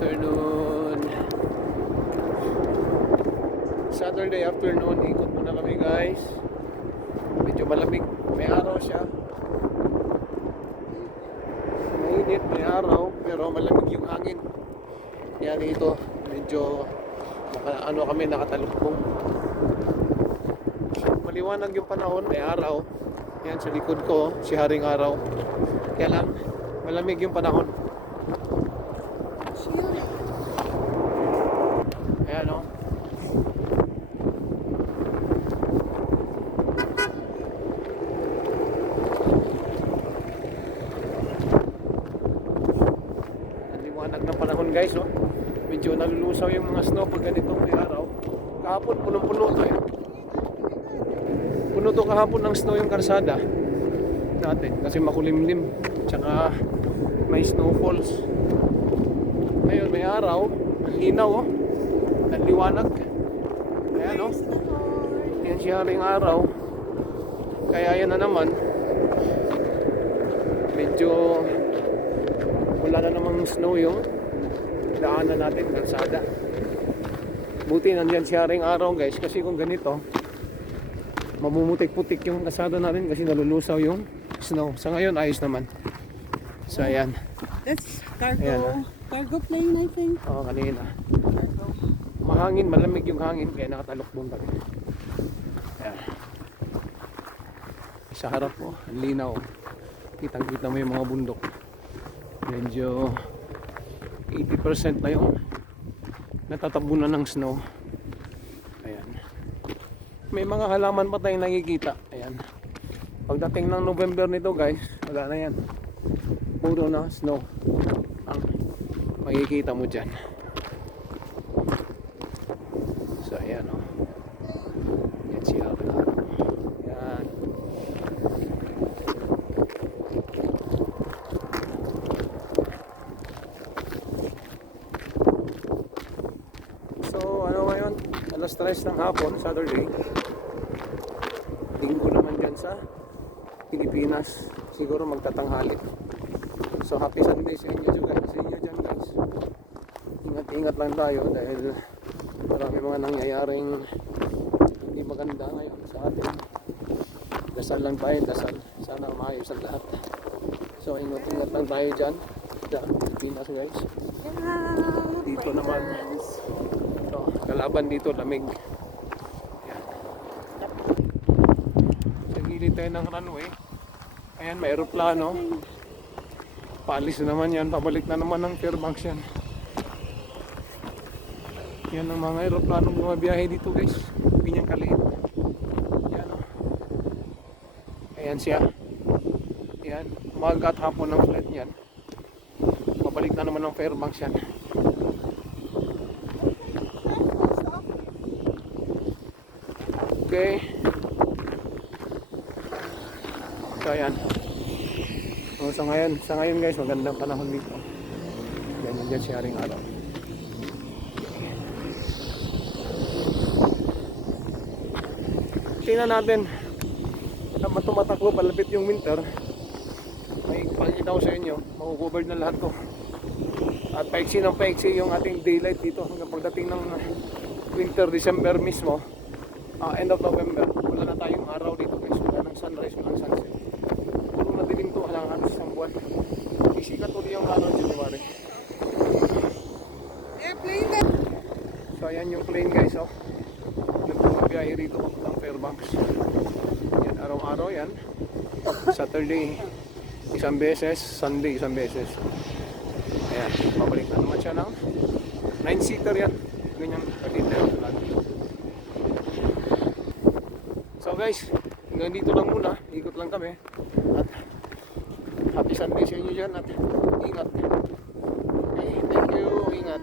afternoon. Saturday afternoon, ikot muna kami guys. Medyo malamig, may araw siya. Mainit, may araw, pero malamig yung hangin. Kaya dito, medyo nakatalukbong. Maliwanag yung panahon, may araw. Yan sa likod ko, si Haring Araw. Kaya lang, malamig yung panahon. Ayan o. Ang liwanag ng panahon guys o. Medyo nalulusaw yung mga snow pag ganitong may araw. Kahapon punong-puno to eh. Puno to kahapon ng snow yung karsada natin kasi makulimlim. Tsaka may snowfalls. Ngayon may araw. Ang linaw oh. Ang liwanag. Ayan oh. Yan siya ring araw. Kaya yan na naman. Medyo wala na namang snow yung daanan natin, kalsada. Buti nandiyan siya ring araw guys. Kasi kung ganito mamumutik-putik yung kalsada natin kasi nalulusaw yung snow. Sa ngayon ayos naman. So ayan. That's cargo. Ayan, Cargo plane, I think. Oo, kanina. Cargo. Mahangin, malamig yung hangin kaya nakatalukbong kami. Ayan. Sa harap mo, ang linaw. Kitang-kita mo yung mga bundok. Medyo 80% na yung natatabunan ng snow. Ayan. May mga halaman pa tayong nakikita. Ayan. Pagdating ng November nito guys, wala na yan. Puro na snow ang makikita mo dyan. So ayan o. Yan siya. Yan. So ano ngayon? Alas 3 ng hapon, Saturday. Linggo naman dyan sa Pilipinas. Siguro magtatanghali. So happy Sunday sa inyo dyan guys. Ingat-ingat lang tayo dahil marami mga nangyayaring hindi maganda ngayon sa atin. Dasal lang tayo, dasal. Sana maayos ang lahat. So ingat-ingat lang tayo dyan sa Pilipinas guys. Dito naman. So, kalaban dito, lamig. Yan. Sa gilid tayo ng runway. Ayan, may aeroplano. Paalis na naman yan, pabalik na naman ng Fairbanks yan. Yan ang mga aeroplanong bumabiyahe dito guys. Ganyan kaliit. Yan o. Ayan siya. Ayan, umaga at hapon ng flight yan. Pabalik na naman ng Fairbanks yan. Okay. So ayan. So sa ngayon guys, magandang panahon dito. Ganyan dyan si Haring Araw. Tingnan natin. Tama tumatakbo, palapit yung winter. May pakikita ko sa inyo, makukover na lahat to. At paiksi ng paiksi yung ating daylight dito hanggang pagdating ng winter, December mismo. End of November, wala na tayong araw dito guys. Wala ng sunrise, wala ng sunset. Puro na dilim to, halangan sa isang buwan. Isikat ulit yung araw, January. Airplane. So ayan yung plane guys oh. Nagpumabiyahe rito ng Fairbanks. Yan, araw-araw yan. Saturday isang beses, Sunday isang beses. Ayan, pabalik na naman siya ng 9-seater yan. Ganyan, kaliter. So guys, hanggang dito lang muna. Ikot lang kami. At happy Sunday sa inyo dyan. At ingat. Okay, thank you. Ingat.